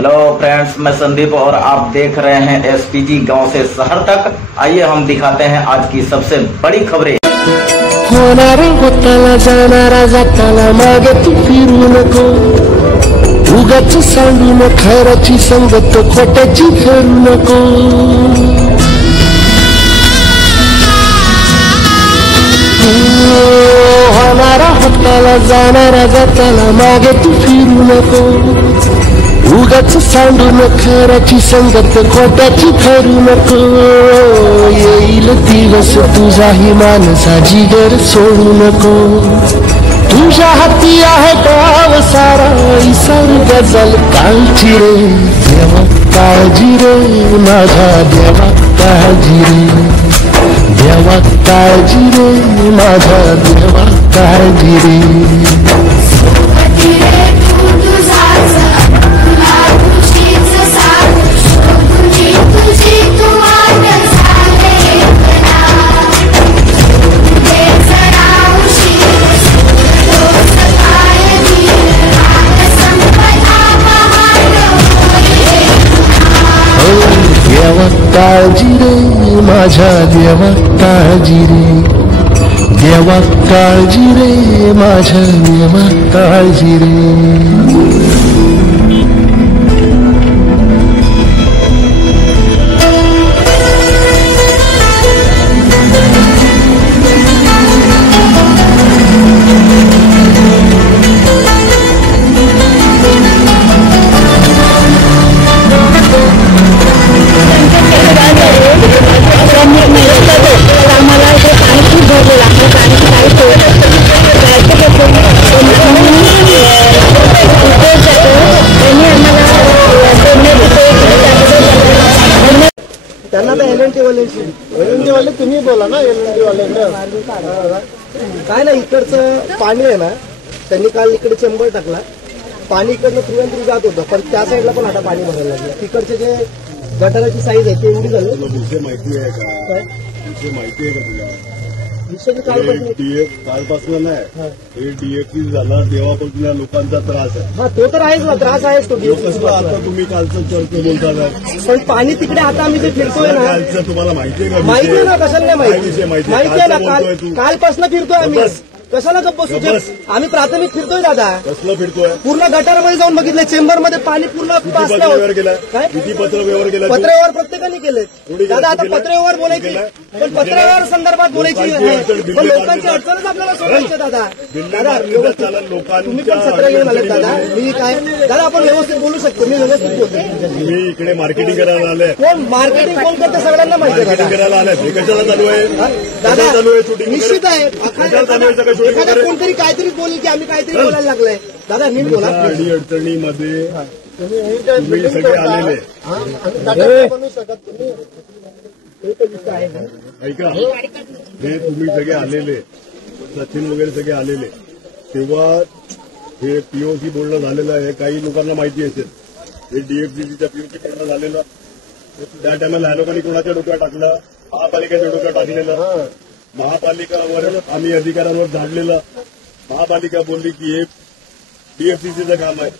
Hello friends, मैं संदीप और आप देख रहे हैं एसपीजी गांव से शहर तक। आइए हम दिखाते हैं आज की सबसे बड़ी खबरें। होणारा होताला जाणारा जाताला मागे तू फिरू नको, उगाच सांगू न खैराची संगत खोट्याची करू नको। होणारा होताला जाणारा जाताला मागे तू फिरू नको, उगाच सांगू न खैराची संगत खोट्याची करू नको। येईल दिवस तुझाही मानसा जिगर सोडू नको, तुझ्या हाती आहे गाव सारा इसर गजल काळजी रे देवा काळजी रे माझा देवा काळजी रे, देवा काळजी रे माझा देवा काळजी रे। देवा काळजी रे माझ्या देवा काळजी रे, देवा काळजी रे माझ्या देवा काळजी रे। त्यांना तर एलएनटी वाले तुम्ही बोला ना, एलएनटी वाल्यांना काय ना, इकडचं पाणी आहे ना, त्यांनी काल इकडे चेंबर टाकला, पाणी इकडनं थ्रू अँड थ्रू जात होतं, पण त्या साईडला पण आता पाणी भरायला लागलं। तिकडचे जे गटाराची साईज आहे ते एवढी झाली। विषय माहिती आहे का? काय विषय माहिती आहे का तुला? विषय कालपासून नाही, हे डीएफसी झाला तेव्हापासून या लोकांचा त्रास आहे। हा, तो तर आहेच ना, त्रास आहेच तो। आता तुम्ही कालचं चर्चा बोलता, पण पाणी तिकडे आता आम्ही जे फिरतोय ना, कालचं तुम्हाला माहिती आहे का? माहिती आहे ना, कशाला नाही विषय माहिती माहिती आहे ना, कालपासून फिरतोय आम्ही। कशाला गप्प बसू? आम्ही प्राथमिक फिरतोय दादा, कसलं फिरतोय? पूर्ण गटारमध्ये जाऊन बघितलं, चेंबरमध्ये पाणी पूर्ण व्यवहार केला काय? किती पत्र व्यवहार केला? पत्रव्यवहार प्रत्येकाने केले दादा। आता पत्रव्यवहार बोलायची, पण पत्रव्यवहार संदर्भात बोलायची आहे, पण लोकांची अडचणच आपल्याला सोडायची दादा। दादा तुम्ही पण सत्र घेऊन आले दादा, मी काय दादा, आपण व्यवस्थित बोलू शकतो, मी व्यवस्थित बोलतो। मी इकडे मार्केटिंग करायला आले। कोण मार्केटिंग कोण करते सगळ्यांना माहिती आहे मार्केटिंग करायला आले, हे कशाला चालू आहे? दादा? चालू आहे शूटिंग निश्चित आहे, एखादा एखादा कोणतरी काहीतरी बोलेल की आम्ही काहीतरी बोलायला लागलंय। दादा नीट बोला। अडी अडचणीमध्ये तुम्ही सगळे आलेले ऐका, हे तुम्ही सगळे आलेले, सचिन वगैरे सगळे आलेले, तेव्हा हे पीओसी बोलणं झालेलं आहे, काही लोकांना माहिती असेल। हे डीएफसीसीच्या पीओसी बोलणं झालेलं, त्या टायमाला ह्या लोकांनी कोणाच्या डोक्यात टाकलं? महापालिकेच्या डोक्यात टाकलेलं, महापालिकावर आम्ही अधिकाऱ्यांवर झाडलेलं। महापालिका बोलली की हे डीएफसीसीचं काम आहे।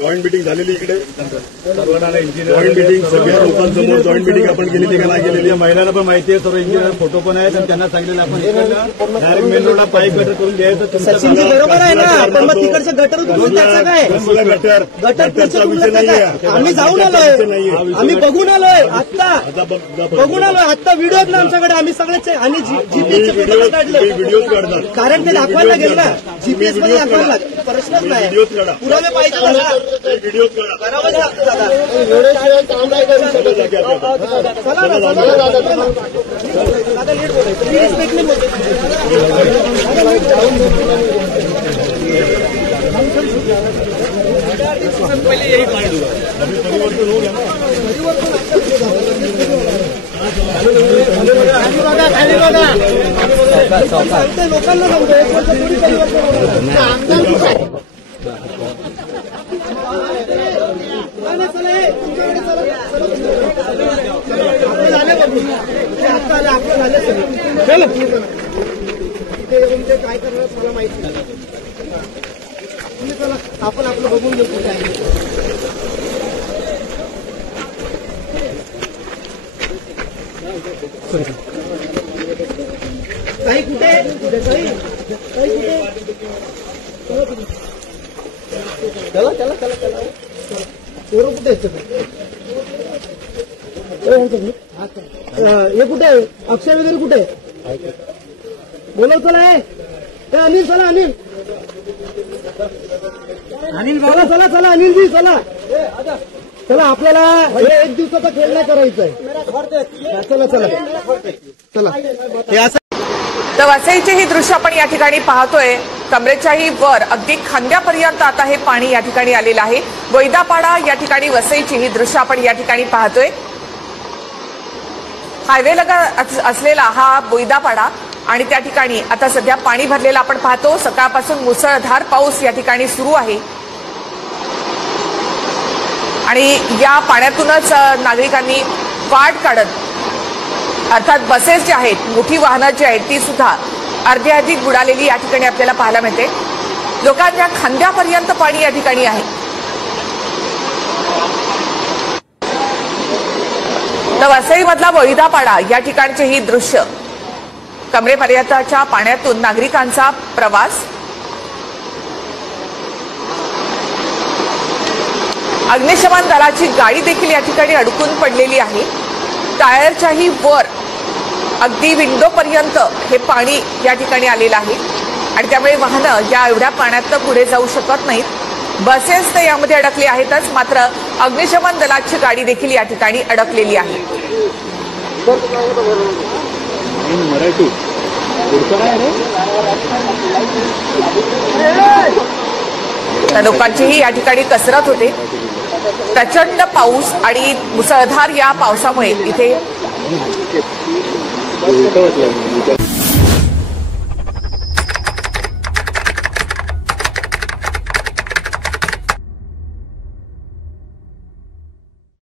जॉईंट मिटिंग झालेली इकडे, जॉईंट मिटिंग सगळ्या लोकांसमोर जॉईंट मिटिंग आपण केलेली का नाही केलेली? महिलांना पण माहिती आहे, सर्व इंजिनियर फोटो पण आहेत, आणि त्यांना सांगितलं आपण डायरेक्ट मेन रोडला पाईप गटर करून द्यायचं। सचिनजी बरोबर आहे ना, पण मग तिकडचे गटर उचलून त्याचं काय? गटरचा विषय नाहीये, आम्ही जाऊन आलोय, आम्ही बघून आलोय, आत्ता बघून आलोय, आत्ता व्हिडिओ आहेत ना आमच्याकडे, आम्ही सगळ्याचे, आणि जीपीएसचे फोटो काढले, व्हिडिओ काढतात, कारण ते दाखवायला लागेल ना, जीपीएस मध्ये दाखवायला लागेल, प्रश्नच नाही, पुरावे पाहिजे दादा, व्हिडिओ करावंच लागतं दादा। चला ना, दादा नीट बोलायचं, मी रिस्पेक्टने बोलतो। लोकांना सांगतो, 1 वर्ष पूर्वी परिवर्तन काय करणार मला माहिती नाही, आपण आपलं बघून घेऊ काय चला चला चला चला पोरं कुठे आहेत हे कुठे आहे अक्षय वगैरे कुठे आहे बोलव चला अनिल चला अनिल चला चला चला अनिलजी चला चला आपल्याला हे एक दिवसाचा खेळ नाही करायचा आहे चला चला चला हे असं तर वसईचे ही दृश्य आपण या ठिकाणी पाहतोय कमरेच्याही वर अगदी खांद्यापर्यंत आता हे पाणी या ठिकाणी आलेलं आहे बोईदापाडा या ठिकाणी वसईची ही दृश्य आपण या ठिकाणी पाहतोय हायवे लगत असलेला हा बोईदापाडा आणि त्या ठिकाणी आता सध्या पाणी भरलेलं आपण पाहतो सकाळपासून मुसळधार पाऊस या ठिकाणी सुरू आहे आणि या पाण्यातूनच नागरिकांनी वाट काढत अर्थात बसेस जे आहेत मोठी वाहनं जी आहेत ती सुद्धा अर्धी बुडालेली या ठिकाणी आपल्याला पाहायला मिळते लोकांच्या खांद्यापर्यंत पाणी या ठिकाणी आहे तर वसईमधला बोईदापाडा या ठिकाणचे ही दृश्य कमरेपर्यंतच्या पाण्यातून नागरिकांचा प्रवास अग्निशमन दलाची गाडी देखील या ठिकाणी अडकून पडलेली आहे टायरच्याही वर अगदी विंडोपर्यंत हे पाणी या ठिकाणी आलेलं आहे आणि त्यामुळे वाहनं या एवढ्या पाण्यात पुढे जाऊ शकत नाहीत बसेस तर यामध्ये अडकले आहेतच मात्र अग्निशमन दलाची गाडी देखील या ठिकाणी अडकलेली आहे तर लोकांचीही या ठिकाणी कसरत होते प्रचंड पाऊस आणि मुसळधार या पावसामुळे इथे